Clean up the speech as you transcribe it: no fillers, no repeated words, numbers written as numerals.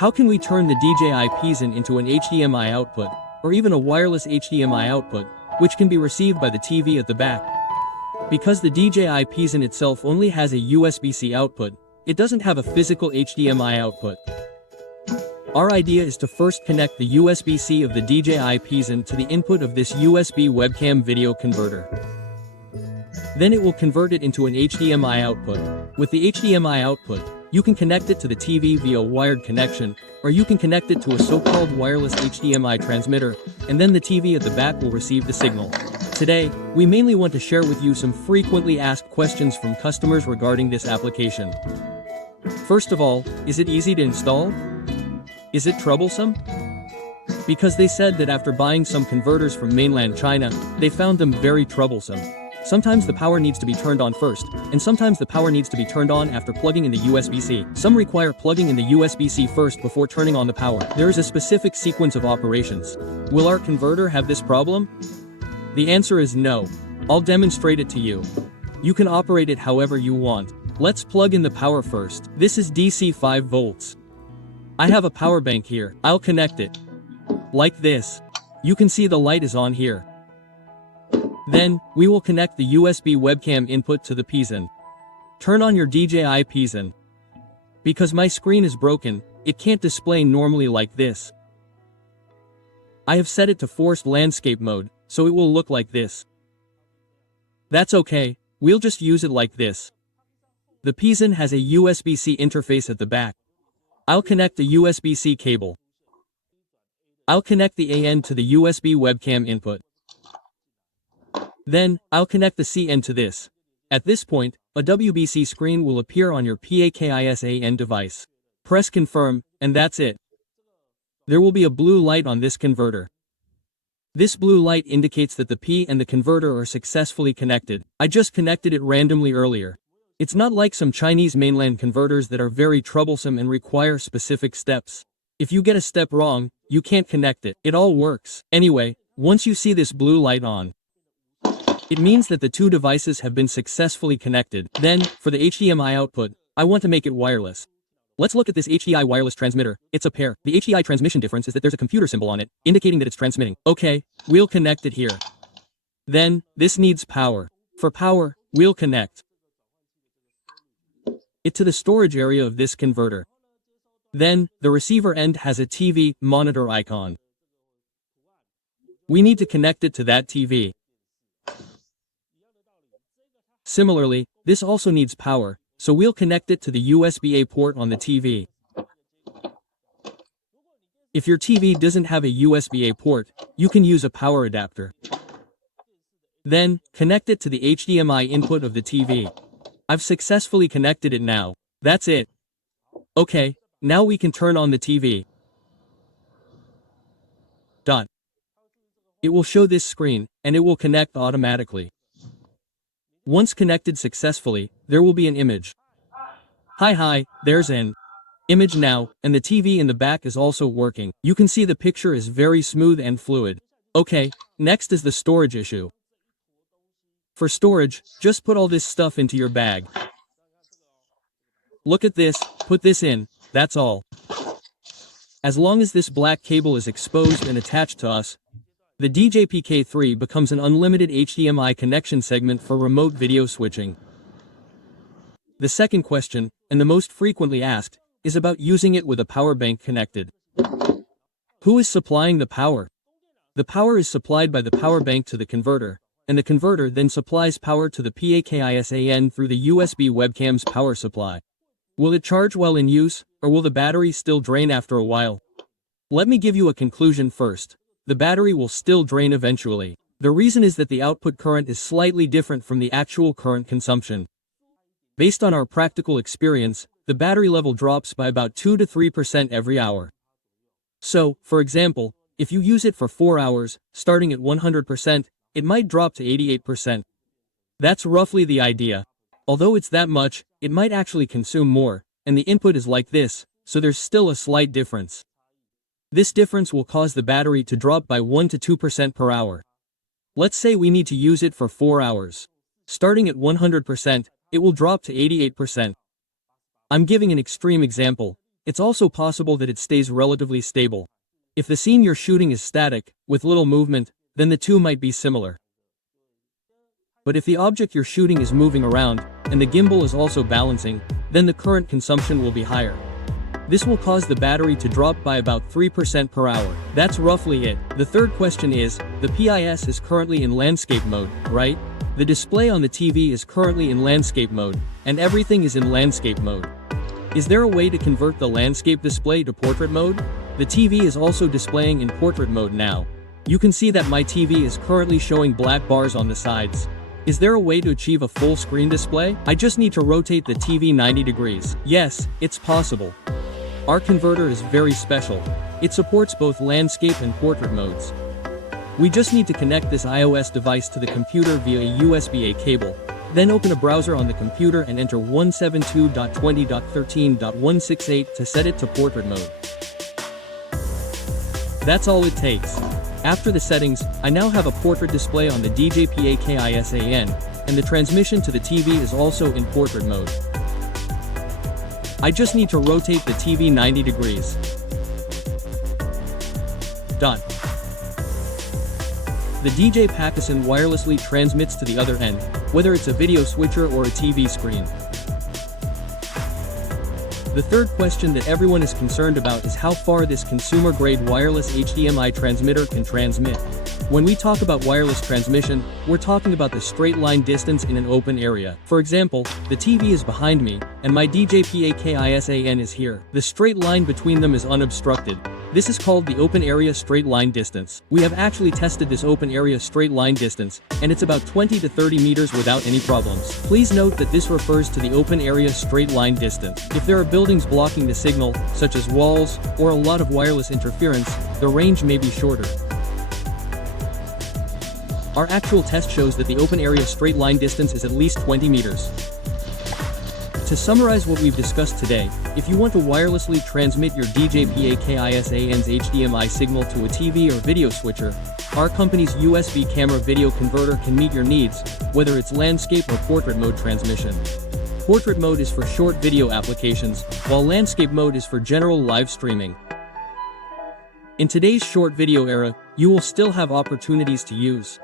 How can we turn the DJI Pocket into an HDMI output, or even a wireless HDMI output, which can be received by the TV at the back? Because the DJI Pocket itself only has a USB-C output, it doesn't have a physical HDMI output. Our idea is to first connect the USB-C of the DJI Pocket to the input of this USB webcam video converter. Then it will convert it into an HDMI output. With the HDMI output, you can connect it to the TV via wired connection, or you can connect it to a so-called wireless HDMI transmitter, and then the TV at the back will receive the signal. Today, we mainly want to share with you some frequently asked questions from customers regarding this application. First of all, is it easy to install? Is it troublesome? Because they said that after buying some converters from mainland China, they found them very troublesome. Sometimes the power needs to be turned on first, and sometimes the power needs to be turned on after plugging in the USB-C. Some require plugging in the USB-C first before turning on the power. There is a specific sequence of operations. Will our converter have this problem? The answer is no. I'll demonstrate it to you. You can operate it however you want. Let's plug in the power first. This is DC 5 volts. I have a power bank here. I'll connect it. Like this. You can see the light is on here. Then, we will connect the USB webcam input to the Pocket. Turn on your DJI Pocket. Because my screen is broken, it can't display normally like this. I have set it to forced landscape mode, so it will look like this. That's okay, we'll just use it like this. The Pocket has a USB-C interface at the back. I'll connect the USB-C cable. I'll connect the A end to the USB webcam input. Then, I'll connect the C end to this. At this point, a WBC screen will appear on your PAKISAN device. Press confirm, and that's it. There will be a blue light on this converter. This blue light indicates that the P and the converter are successfully connected. I just connected it randomly earlier. It's not like some Chinese mainland converters that are very troublesome and require specific steps. If you get a step wrong, you can't connect it. It all works. Anyway, once you see this blue light on, it means that the two devices have been successfully connected. Then, for the HDMI output, I want to make it wireless. Let's look at this HDMI wireless transmitter. It's a pair. The HDMI transmission difference is that there's a computer symbol on it, indicating that it's transmitting. Okay, we'll connect it here. Then, this needs power. For power, we'll connect it to the storage area of this converter. Then, the receiver end has a TV monitor icon. We need to connect it to that TV. Similarly, this also needs power, so we'll connect it to the USB-A port on the TV. If your TV doesn't have a USB-A port, you can use a power adapter. Then, connect it to the HDMI input of the TV. I've successfully connected it now. That's it. Okay, now we can turn on the TV. It will show this screen, and it will connect automatically. Once connected successfully, there will be an image. Hi, there's an image now, and the TV in the back is also working. You can see the picture is very smooth and fluid. Okay, next is the storage issue. For storage, just put all this stuff into your bag. Look at this, put this in, that's all. As long as this black cable is exposed and attached to us, the DJI Pocket 3 becomes an unlimited HDMI connection segment for remote video switching. The second question, and the most frequently asked, is about using it with a power bank connected. Who is supplying the power? The power is supplied by the power bank to the converter, and the converter then supplies power to the PAKISAN through the USB webcam's power supply. Will it charge while in use, or will the battery still drain after a while? Let me give you a conclusion first. The battery will still drain eventually. The reason is that the output current is slightly different from the actual current consumption. Based on our practical experience, the battery level drops by about 2 to 3% every hour. So, for example, if you use it for 4 hours, starting at 100%, it might drop to 88%. That's roughly the idea. Although it's that much, it might actually consume more, and the input is like this, so there's still a slight difference. This difference will cause the battery to drop by 1 to 2% per hour. Let's say we need to use it for 4 hours. Starting at 100%, it will drop to 88%. I'm giving an extreme example. It's also possible that it stays relatively stable. If the scene you're shooting is static, with little movement, then the two might be similar. But if the object you're shooting is moving around, and the gimbal is also balancing, then the current consumption will be higher. This will cause the battery to drop by about 3% per hour. That's roughly it. The third question is, the PIS is currently in landscape mode, right? The display on the TV is currently in landscape mode, and everything is in landscape mode. Is there a way to convert the landscape display to portrait mode? The TV is also displaying in portrait mode now. You can see that my TV is currently showing black bars on the sides. Is there a way to achieve a full screen display? I just need to rotate the TV 90 degrees. Yes, it's possible. Our converter is very special. It supports both landscape and portrait modes. We just need to connect this iOS device to the computer via a USB-A cable. Then open a browser on the computer and enter 172.20.13.168 to set it to portrait mode. That's all it takes. After the settings, I now have a portrait display on the DJI Pocket, and the transmission to the TV is also in portrait mode. I just need to rotate the TV 90 degrees. Done. The DJI Pocket wirelessly transmits to the other end, whether it's a video switcher or a TV screen. The third question that everyone is concerned about is how far this consumer-grade wireless HDMI transmitter can transmit. When we talk about wireless transmission, we're talking about the straight line distance in an open area. For example, the TV is behind me, and my DJI Pocket is here. The straight line between them is unobstructed. This is called the open area straight line distance. We have actually tested this open area straight line distance, and it's about 20 to 30 meters without any problems. Please note that this refers to the open area straight line distance. If there are buildings blocking the signal, such as walls, or a lot of wireless interference, the range may be shorter. Our actual test shows that the open area straight line distance is at least 20 meters. To summarize what we've discussed today, if you want to wirelessly transmit your DJI Pocket's HDMI signal to a TV or video switcher, our company's USB camera video converter can meet your needs, whether it's landscape or portrait mode transmission. Portrait mode is for short video applications, while landscape mode is for general live streaming. In today's short video era, you will still have opportunities to use